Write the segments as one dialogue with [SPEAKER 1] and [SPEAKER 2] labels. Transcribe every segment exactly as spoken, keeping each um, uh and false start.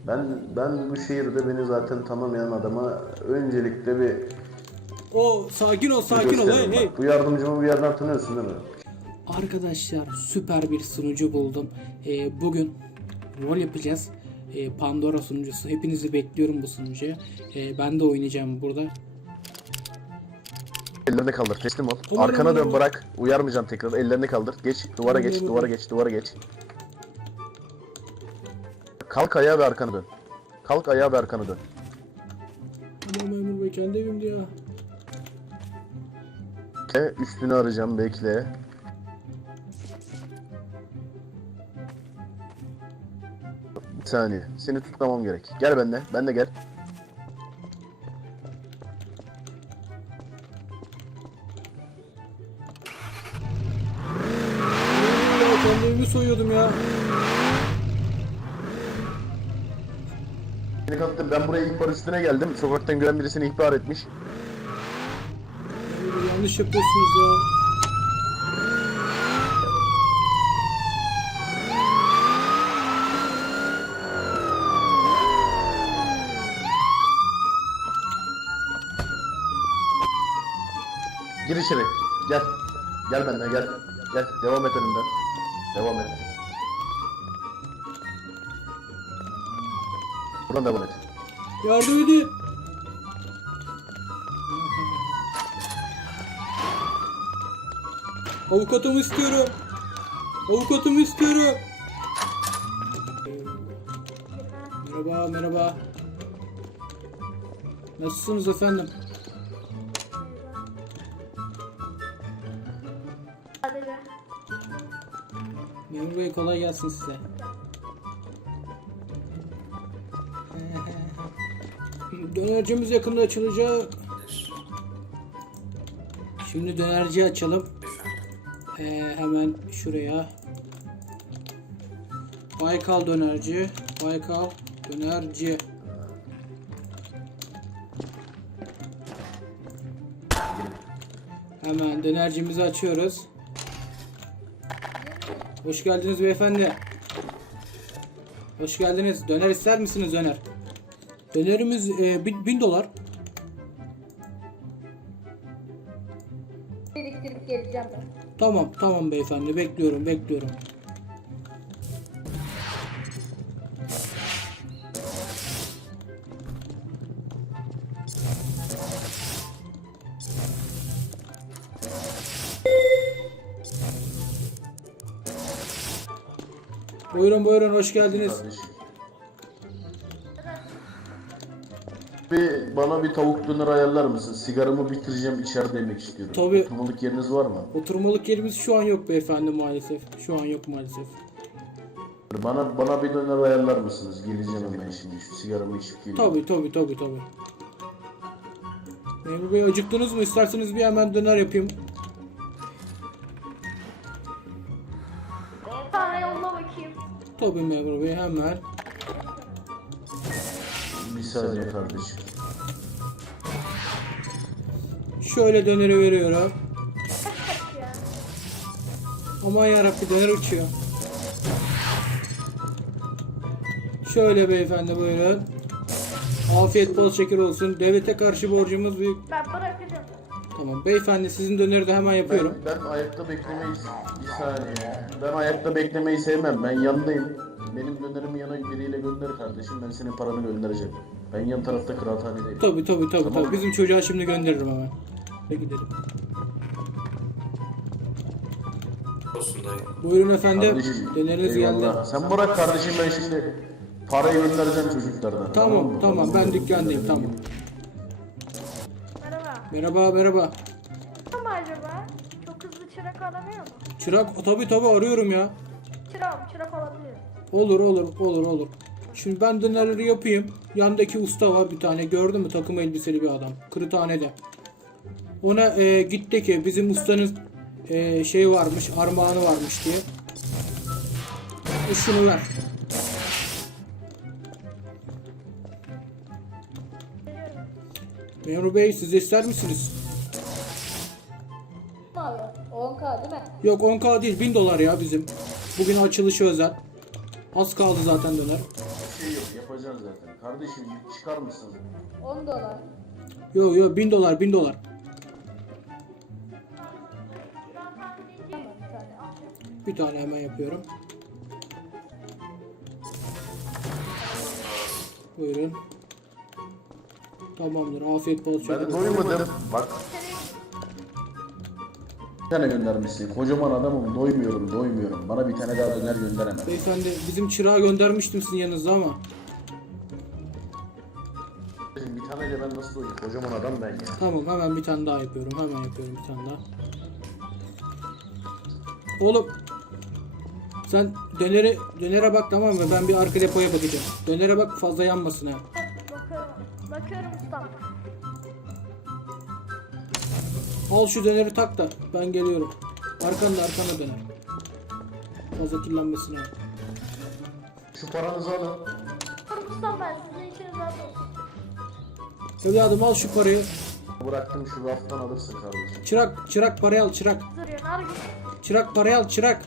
[SPEAKER 1] Ben ben bu şehirde beni zaten tanımayan adama öncelikle bir
[SPEAKER 2] O sakin ol
[SPEAKER 1] bir
[SPEAKER 2] sakin ol hey
[SPEAKER 1] gösteririm.
[SPEAKER 2] hey.
[SPEAKER 1] Bak, bu yardımcımı bir yerden tanıyorsun değil mi?
[SPEAKER 2] Arkadaşlar süper bir sunucu buldum. Ee, bugün rol yapacağız. Ee, Pandora sunucusu. Hepinizi bekliyorum bu sunucuya. Ee, ben de oynayacağım burada.
[SPEAKER 1] Ellerini kaldır, teslim ol.
[SPEAKER 2] Aman,
[SPEAKER 1] Arkana
[SPEAKER 2] aman,
[SPEAKER 1] dön,
[SPEAKER 2] aman.
[SPEAKER 1] bırak. Uyarmayacağım tekrar. Ellerini kaldır. Geç, duvara
[SPEAKER 2] Aman,
[SPEAKER 1] geç,
[SPEAKER 2] aman.
[SPEAKER 1] duvara geç, duvara geç. Kalk ayağa ve arkana dön. Kalk ayağa ve arkana dön.
[SPEAKER 2] Aman memur bey kendi evimde ya.
[SPEAKER 1] Bekle, üstünü arayacağım, bekle. Bir saniye, seni tutmamam gerek. Gel benimle, ben de gel.
[SPEAKER 2] Ya kendi evimi soyuyordum ya.
[SPEAKER 1] Seni kanıtladım, ben buraya ihbar üstüne geldim. Sokaktan gören birisini ihbar etmiş.
[SPEAKER 2] Memur bey, yanlış yapıyorsunuz ya.
[SPEAKER 1] Gir içeri, gel. Gel benimle, gel. Gel, devam et önümden. Devam et. Buradan devam et.
[SPEAKER 2] Yardım edin. Avukatımı istiyorum. Avukatımı istiyorum. Merhaba, merhaba. Nasılsınız efendim? Memur Bey kolay gelsin size. Dönercimiz yakında açılacak. Şimdi dönerci açalım. Ee, hemen şuraya. Baykal dönerci. Baykal dönerci. Hemen dönercimizi açıyoruz. Hoş geldiniz beyefendi. Hoş geldiniz. Döner ister misiniz döner? Dönerimiz e, bin, bin dolar.
[SPEAKER 3] Biriktirip geleceğim ben.
[SPEAKER 2] Tamam tamam beyefendi bekliyorum bekliyorum. Buyurun buyurun hoş geldiniz.
[SPEAKER 1] Kardeşim. Bir, bana bir tavuk döner ayarlar mısın? Sigaramı bitireceğim, içeride yemek istiyorum.
[SPEAKER 2] Tabii.
[SPEAKER 1] Oturmalık yeriniz var mı?
[SPEAKER 2] Oturmalık yerimiz şu an yok beyefendi maalesef. Şu an yok maalesef.
[SPEAKER 1] Bana bana bir döner ayarlar mısınız? Geleceğim hemen şimdi. Şu sigaramı içip geleyim.
[SPEAKER 2] Tabii tabii tabii tabii. Memur Bey acıktınız mı? İsterseniz bir hemen döner yapayım.
[SPEAKER 3] Bir tane yolla bakayım.
[SPEAKER 2] Tabii memur bey hemen.
[SPEAKER 1] Bir saniye kardeşim.
[SPEAKER 2] Şöyle döneri veriyorum.
[SPEAKER 3] Ya.
[SPEAKER 2] Aman yarabbi döner uçuyor. Şöyle beyefendi buyurun. Afiyet bol şeker olsun. Devlete karşı borcumuz büyük.
[SPEAKER 3] Ben bırakacağım.
[SPEAKER 2] Tamam beyefendi sizin döneri de hemen yapıyorum.
[SPEAKER 1] Ben, ben ayakta beklemeyi... Bir saniye. Ben ayakta beklemeyi sevmem. Ben yanındayım. Benim dönerimi yana biriyle gönder kardeşim. Ben senin paranı göndereceğim. Ben yan tarafta kıraathanedeyim.
[SPEAKER 2] Tabii tabii tabii
[SPEAKER 1] Tamam.
[SPEAKER 2] tabii. Bizim çocuğa şimdi gönderirim hemen. Peki gidelim.
[SPEAKER 4] Olsun dayı.
[SPEAKER 2] Buyurun efendim.
[SPEAKER 1] Kardeşim,
[SPEAKER 2] Döneriniz geldi.
[SPEAKER 1] eyvallah. Sen bırak kardeşim, ben şimdi parayı göndereceğim çocuklardan.
[SPEAKER 2] Tamam
[SPEAKER 1] mı?
[SPEAKER 2] tamam ben dükkandayım tamam.
[SPEAKER 3] Merhaba.
[SPEAKER 2] Merhaba merhaba.
[SPEAKER 3] Ama acaba çok hızlı çırak aramıyor mu?
[SPEAKER 2] Çırak tabii tabii arıyorum ya.
[SPEAKER 3] Çırak, çırak olabilir.
[SPEAKER 2] Olur olur olur olur. Şimdi ben dönerleri yapayım. Yandaki usta var bir tane. Gördün mü takım elbiseli bir adam. Kırıthanede. Ona e, gitti ki bizim ustanın e, şey varmış, armağanı varmış diye. E, şunu ver. Memur Bey siz de ister misiniz?
[SPEAKER 3] Ne abi? on K değil mi?
[SPEAKER 2] Yok on K değil bin dolar ya bizim. Bugün açılışı özel. Az kaldı zaten döner.
[SPEAKER 1] Bir şey yok, yapacağım. alacaksın zaten. Kardeşim bir çıkar mısın?
[SPEAKER 3] on dolar.
[SPEAKER 2] Yo yo bin dolar bin dolar.
[SPEAKER 3] Tamam bir tane al.
[SPEAKER 2] Bir tane hemen yapıyorum. Buyurun. Tamamdır. Afiyet bol
[SPEAKER 1] Ben
[SPEAKER 2] şeker.
[SPEAKER 1] doymadım. Bak. Bir tane göndermişsin. Kocaman adamım. Doymuyorum, doymuyorum. Bana bir tane daha döner gönder hemen.
[SPEAKER 2] Beyefendi bizim çırağı göndermiştim sizin yanınızda ama.
[SPEAKER 1] Bir taneyle ben nasıl doyayım? Kocaman adam ben ya.
[SPEAKER 2] Tamam hemen bir tane daha yapıyorum. Hemen yapıyorum bir tane daha. Oğlum. Sen dönere dönere bak tamam mı? Ben bir arka depoya bakacağım. Dönere bak fazla yanmasın ha.
[SPEAKER 3] Bakıyorum. Bakıyorum ustam.
[SPEAKER 2] Al şu döneri tak da ben geliyorum. Arkanda arkanda döner. Fazla kirlenmesin ha.
[SPEAKER 1] Şu paranızı alın.
[SPEAKER 3] Bakıyorum ustam ben sizin için rahat olsun.
[SPEAKER 2] Evladım al şu parayı.
[SPEAKER 1] Bıraktım şu raftan alırsın kardeşim.
[SPEAKER 2] Çırak çırak parayı al çırak.
[SPEAKER 3] Duruyor nargile.
[SPEAKER 2] Çırak parayı al çırak.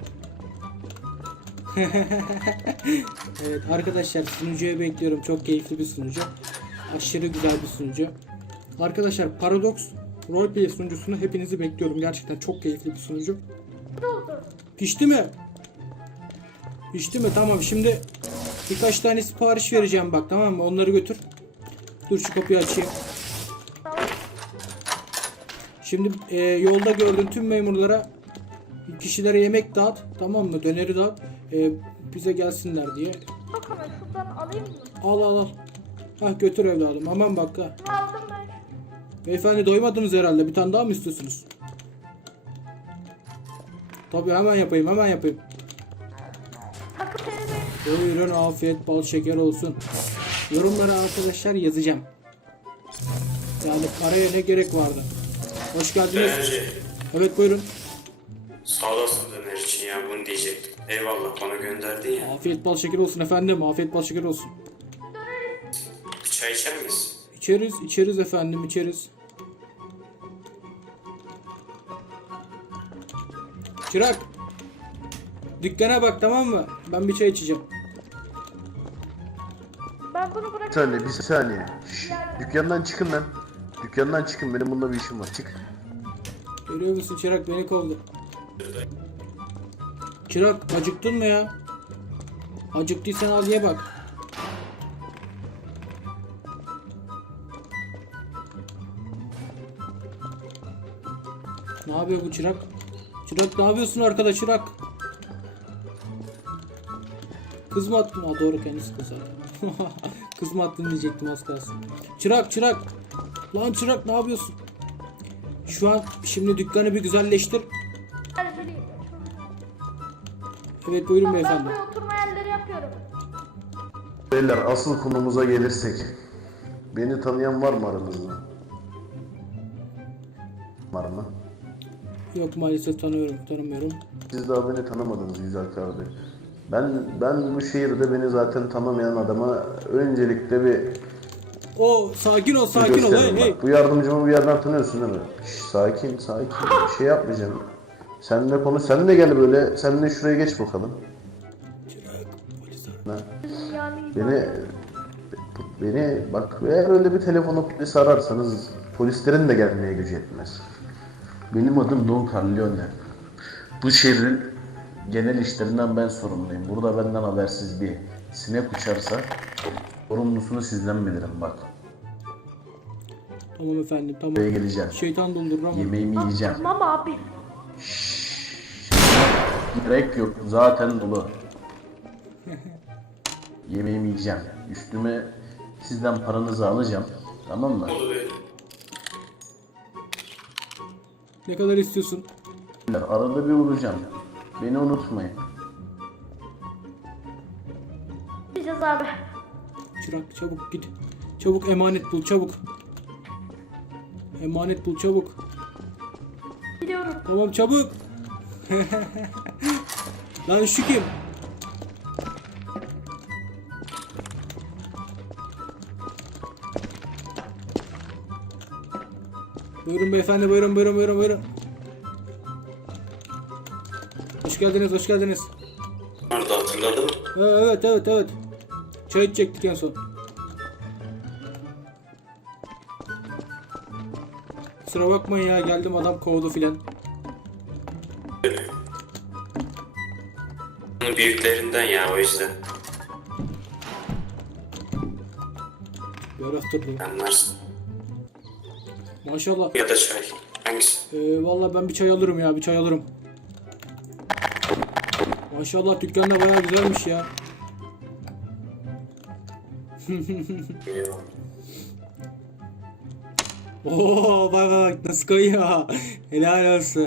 [SPEAKER 2] Evet arkadaşlar sunucuya bekliyorum. Çok keyifli bir sunucu. Aşırı güzel bir sunucu. Arkadaşlar Paradox Roleplay sunucusunu hepinizi bekliyorum. Gerçekten çok keyifli bir sunucu.
[SPEAKER 3] Ne oldu?
[SPEAKER 2] Pişti mi? Pişti mi? Tamam şimdi birkaç tane sipariş vereceğim bak tamam mı? Onları götür. Dur şu kapıyı açayım.
[SPEAKER 3] Tamam.
[SPEAKER 2] Şimdi e, yolda gördüğün tüm memurlara kişilere yemek dağıt tamam mı? Döneri dağıt. E, bize gelsinler diye.
[SPEAKER 3] Bak hemen şuradan alayım mı?
[SPEAKER 2] Al al al. Hah götür evladım. Aman bak ha.
[SPEAKER 3] Ne aldım ben?
[SPEAKER 2] Beyefendi doymadınız herhalde. Bir tane daha mı istiyorsunuz? Tabii hemen yapayım hemen yapayım.
[SPEAKER 3] Takı seni de.
[SPEAKER 2] Buyurun afiyet bal şeker olsun. Yorumlara arkadaşlar yazacağım. Yani paraya ne gerek vardı? Hoş geldiniz.
[SPEAKER 4] Dönerci.
[SPEAKER 2] Evet buyurun.
[SPEAKER 4] Sağ olasın döner için ya bunu diyecektim. Eyvallah bana gönderdin ya.
[SPEAKER 2] Afiyet bal şeker olsun efendim. Afiyet bal şeker olsun.
[SPEAKER 4] Bir çay içer misin?
[SPEAKER 2] İçeriz, içeriz efendim, içeriz. Çırak. Dükkana bak tamam mı? Ben bir çay içeceğim.
[SPEAKER 3] Ben bunu
[SPEAKER 1] Bir
[SPEAKER 3] bırakıyorum.
[SPEAKER 1] saniye, bir saniye. Şşş, dükkandan çıkın lan. Dükkandan çıkın, benim bunda bir işim var. Çık.
[SPEAKER 2] Görüyor musun Çırak beni kovdu. Çırak acıktın mı ya? Acıktıysan al ye bak. Ne yapıyor bu Çırak? Çırak ne yapıyorsun arkada Çırak? Kız mı attın? Ha doğru kendisi kız zaten. Kız mı attın diyecektim az kalsın. Çırak Çırak. Lan Çırak ne yapıyorsun? Şu an şimdi dükkanı bir güzelleştir.
[SPEAKER 3] Gel durayım.
[SPEAKER 2] Evet buyurun
[SPEAKER 3] Ben
[SPEAKER 2] beyefendi.
[SPEAKER 3] buraya oturma yerleri yapıyorum.
[SPEAKER 1] Beyler asıl konumuza gelirsek. Beni tanıyan var mı aranızda? Var mı?
[SPEAKER 2] Yok maalesef tanıyorum, tanımıyorum.
[SPEAKER 1] Siz daha beni tanımadınız güzel kardeş. Ben ben bu şehirde beni zaten tanımayan adama öncelikle bir
[SPEAKER 2] O sakin ol, sakin ol. Hey,
[SPEAKER 1] gösteririm.
[SPEAKER 2] hey.
[SPEAKER 1] Bak, bu yardımcımı bir yerden tanıyorsun değil mi? Şş, sakin sakin bir şey yapmayacağım. Seninle konuş, sen de gel böyle, sen de şuraya geç bakalım. Ha.
[SPEAKER 3] Yani
[SPEAKER 1] Beni beni bak eğer öyle bir telefona polis ararsanız polislerin de gelmeye gücü yetmez. Benim adım Don Corleone. Bu şehrin genel işlerinden ben sorumluyum. Burada benden habersiz bir sinek uçarsa sorumlusunu sizden bilirim bak.
[SPEAKER 2] Tamam efendim, tamam.
[SPEAKER 1] Buraya geleceğim.
[SPEAKER 2] Şeytan dondurur ama.
[SPEAKER 1] Yemeğimi yiyeceğim.
[SPEAKER 3] tamam abi.
[SPEAKER 1] Gerek yok zaten dolu. Yemeğimi yiyeceğim. Üstüme sizden paranızı alacağım. Tamam mı?
[SPEAKER 4] Oldu be.
[SPEAKER 2] Ne kadar istiyorsun?
[SPEAKER 1] Arada bir vuracağım. Beni unutmayın.
[SPEAKER 3] Diyeceğiz abi.
[SPEAKER 2] Çırak çabuk git. Çabuk emanet bul, çabuk. Emanet bul çabuk.
[SPEAKER 3] Gidiyorum.
[SPEAKER 2] Tamam çabuk. Lan şu kim? Buyurun beyefendi, buyurun buyurun buyurun buyurun. Hoş geldiniz, hoş geldiniz.
[SPEAKER 4] Nerede hatırladın mı?
[SPEAKER 2] Ha, evet evet evet. Çay içecektik en son. Kusura bakmayın ya, geldim adam kovdu filan.
[SPEAKER 4] Bunun büyüklerinden ya, o yüzden.
[SPEAKER 2] Yarattırdı.
[SPEAKER 4] Anlarsın.
[SPEAKER 2] Maşallah.
[SPEAKER 4] Ya da çay. Hangisi?
[SPEAKER 2] Ee, vallahi ben bir çay alırım ya, bir çay alırım. Maşallah dükkan da bayağı güzelmiş ya.
[SPEAKER 4] Yok.
[SPEAKER 2] Oo bak bak nasıl koyuyor. Helal olsun.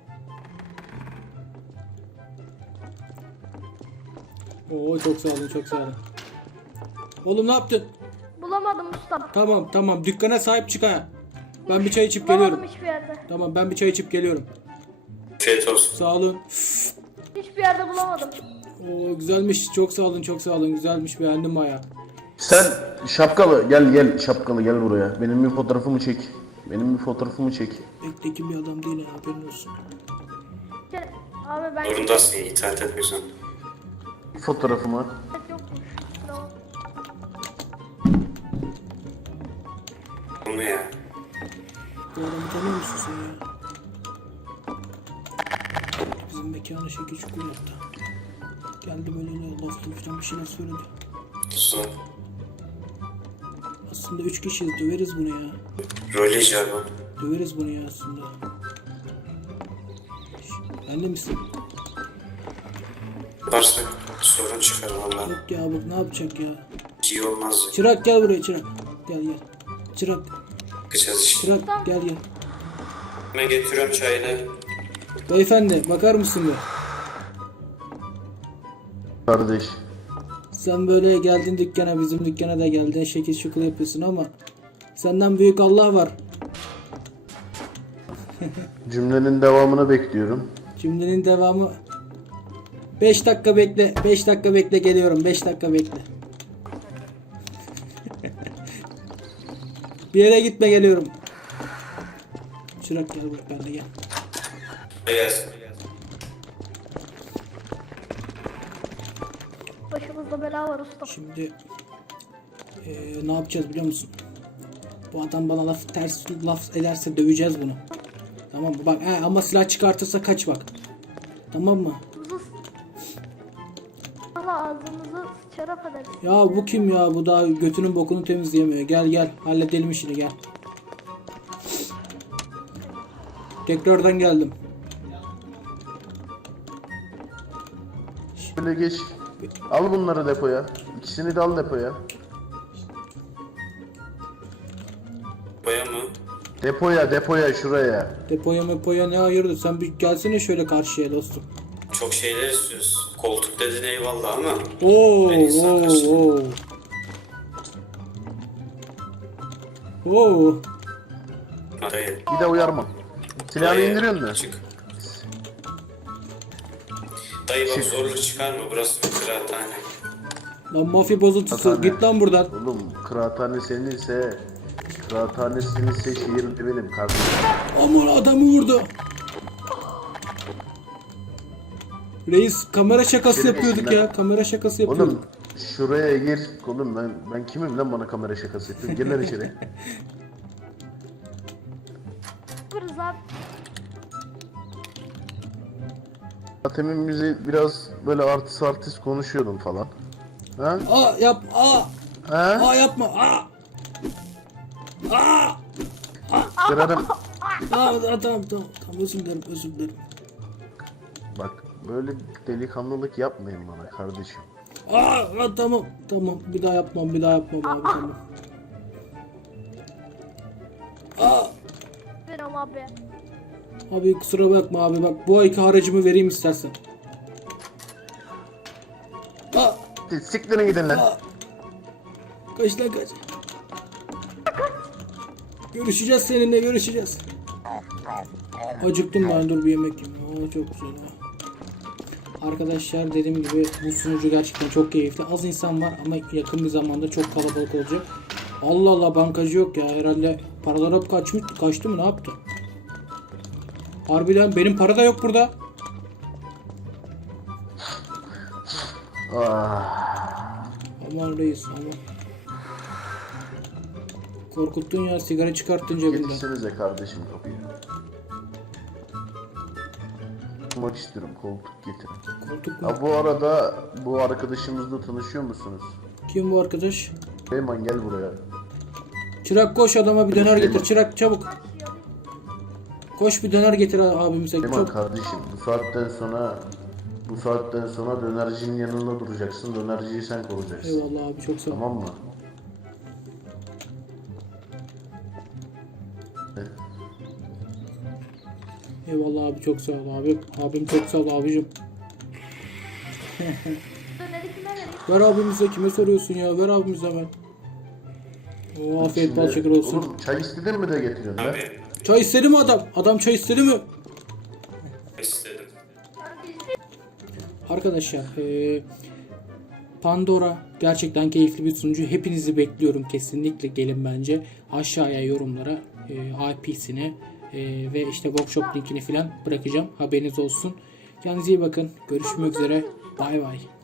[SPEAKER 2] Oo çok sağ olun, çok sağ olun. Oğlum ne yaptın?
[SPEAKER 3] Bulamadım ustam.
[SPEAKER 2] Tamam tamam, dükkana sahip çık ha. Ben bir çay içip geliyorum.
[SPEAKER 3] Bulamadım hiçbir yerde.
[SPEAKER 2] Tamam, ben bir çay içip geliyorum.
[SPEAKER 4] Afiyet olsun.
[SPEAKER 2] Sağ olun.
[SPEAKER 3] Hiçbir yerde bulamadım.
[SPEAKER 2] Oo güzelmiş, çok sağ olun, çok sağ olun. Güzelmiş, beğendim bayağı.
[SPEAKER 1] Sen şapkalı gel gel şapkalı gel buraya. Benim bir fotoğrafımı çek. Benim bir fotoğrafımı çek.
[SPEAKER 2] Beklekin bir adam değil ha, haberin olsun.
[SPEAKER 3] Gel. Abi ben
[SPEAKER 4] Zorundasın, itaat etmiyorsan.
[SPEAKER 1] Fotoğrafımı.
[SPEAKER 3] yokmuş. Tamam.
[SPEAKER 4] Bunu ya.
[SPEAKER 2] Bu adamı tanıyor musun sen ya? Bizim mekana şekil çukur yaptı. Geldi böyle ne laflı falan bir şeyler söyledi.
[SPEAKER 4] Son.
[SPEAKER 2] Aslında üç kişiyiz, döveriz bunu ya.
[SPEAKER 4] Rol icabı.
[SPEAKER 2] Döveriz bunu ya aslında. Ben de misin?
[SPEAKER 4] Varsa sorun çıkar valla.
[SPEAKER 2] Yok ya, bak ne yapacak ya?
[SPEAKER 4] İyi olmaz.
[SPEAKER 2] Çırak gel buraya, çırak. Gel gel. Çırak,
[SPEAKER 4] Bakacağız işte.
[SPEAKER 2] çırak gel gel.
[SPEAKER 4] Ben getiriyorum çayını.
[SPEAKER 2] Beyefendi bakar mısın be?
[SPEAKER 1] Kardeş.
[SPEAKER 2] Sen böyle geldin dükkana, bizim dükkana da geldin, şekil şukul yapıyorsun ama senden büyük Allah var.
[SPEAKER 1] Cümlenin devamını bekliyorum.
[SPEAKER 2] Cümlenin devamı. beş dakika bekle, beş dakika bekle, geliyorum, beş dakika bekle. Bir yere gitme, geliyorum. Çırak gel buraya, ben de gel.
[SPEAKER 4] Beyaz.
[SPEAKER 3] Başımızda bela var ustam.
[SPEAKER 2] Şimdi eee, ne yapacağız biliyor musun? Bu adam bana laf ters laf ederse döveceğiz bunu. Tamam mı? Bak he, ama silah çıkartırsa kaç bak. Tamam mı?
[SPEAKER 3] Ağzımızı Allah ağzımızı şarap ederiz.
[SPEAKER 2] Ya bu kim ya? Bu daha götünün bokunu temizleyemiyor. Gel gel, halledelim işini, gel. Tekrardan geldim.
[SPEAKER 1] Şöyle geç. Al bunları depoya. İkisini de al depoya.
[SPEAKER 4] Boya mı?
[SPEAKER 1] Depoya depoya şuraya.
[SPEAKER 2] Depoya mepoya ne hayırdır? Sen bir gelsene şöyle karşıya dostum.
[SPEAKER 4] Çok şeyler istiyoruz. Koltuk dedin eyvallah ama.
[SPEAKER 2] Oo,
[SPEAKER 4] Ben insan
[SPEAKER 2] oo,
[SPEAKER 4] kaçtım.
[SPEAKER 2] oo. Oo.
[SPEAKER 4] Hayır.
[SPEAKER 1] Bir de uyarma. Silahını
[SPEAKER 4] Hayır.
[SPEAKER 1] indiriyorsun mu?
[SPEAKER 4] Çık. Dayı bak zorluk çıkarma, burası bir kıraathane.
[SPEAKER 2] Lan mafya bozuntusu,
[SPEAKER 1] Kıraathane.
[SPEAKER 2] git lan buradan.
[SPEAKER 1] Oğlum kıraathane seninse, kıraathane seninse şehir de benim kardeşim.
[SPEAKER 2] Aman adamı vurdu. Reis kamera şakası
[SPEAKER 1] Benim
[SPEAKER 2] yapıyorduk
[SPEAKER 1] işimden-
[SPEAKER 2] ya. Kamera şakası yapıyorduk.
[SPEAKER 1] Oğlum şuraya gir. Oğlum ben ben kimim lan bana kamera şakası yapıyorsun? Gel lan içeri.
[SPEAKER 3] Yaparız abi.
[SPEAKER 1] Temin bizi biraz böyle artist artist konuşuyordun falan. Ha?
[SPEAKER 2] Aa yap, aa,
[SPEAKER 1] Ha?
[SPEAKER 2] aa yapma, aa. Aa,
[SPEAKER 1] Kırarım.
[SPEAKER 2] aa, aa, tamam tamam tamam, özür dilerim, özür dilerim.
[SPEAKER 1] Bak böyle delikanlılık yapmayın bana kardeşim.
[SPEAKER 2] Aa, aa tamam tamam, bir daha yapmam, bir daha yapmam abi, tamam. Aa,
[SPEAKER 3] Benim abi.
[SPEAKER 2] abi kusura bakma abi, bak bu ayki haracımı vereyim istersen. Aa,
[SPEAKER 1] Siktirin gidin lan.
[SPEAKER 2] aa. Kaç lan kaç. Görüşeceğiz seninle, görüşeceğiz. Acıktım ben, dur bir yemek yiyeyim. Oo, çok güzel ha. Arkadaşlar dediğim gibi bu sunucu gerçekten çok keyifli. Az insan var ama yakın bir zamanda çok kalabalık olacak. Allah Allah, bankacı yok ya, herhalde paralar hep kaçmış, kaçtı mı, ne yaptı? Harbiden benim para da yok burada.
[SPEAKER 1] Ah.
[SPEAKER 2] Aman reis aman. Korkuttun ya, sigara çıkarttın cebinden.
[SPEAKER 1] Getirsenize kardeşim kapıyı. Oturmak istiyorum, koltuk getirin.
[SPEAKER 2] Koltuk mu?
[SPEAKER 1] Ha bu arada bu arkadaşımızla tanışıyor musunuz?
[SPEAKER 2] Kim bu arkadaş?
[SPEAKER 1] Süleyman gel buraya.
[SPEAKER 2] Çırak koş, adama bir döner getir.
[SPEAKER 1] Süleyman.
[SPEAKER 2] Çırak çabuk.
[SPEAKER 3] Kaç yıl?
[SPEAKER 2] Koş bir döner getir abimize.
[SPEAKER 1] Süleyman
[SPEAKER 2] Çok.
[SPEAKER 1] kardeşim bu saatten sonra bu saatten sonra dönercinin yanında duracaksın. Dönerciyi sen koruyacaksın.
[SPEAKER 2] Eyvallah abi, çok sağ ol.
[SPEAKER 1] Tamam mı?
[SPEAKER 2] Eyvallah abi, çok sağ ol abi. Abim çok sağ ol abicim.
[SPEAKER 3] Döneri kime vereyim?
[SPEAKER 2] Ver abimize, kime soruyorsun ya? Ver abimize hemen. Oo, afiyet bal
[SPEAKER 1] Şimdi-
[SPEAKER 2] şeker olsun.
[SPEAKER 1] Oğlum çay istedin mi de getiriyorsun lan?
[SPEAKER 4] Abi
[SPEAKER 2] Çay istedi mi adam? Adam çay istedi mi?
[SPEAKER 4] istedim.
[SPEAKER 2] Arkadaşlar eee, Pandora gerçekten keyifli bir sunucu. Hepinizi bekliyorum. Kesinlikle gelin bence. Aşağıya yorumlara eee I P'sini eee, ve işte workshop linkini falan bırakacağım. Haberiniz olsun. Kendinize iyi bakın. Görüşmek üzere. Bay bay.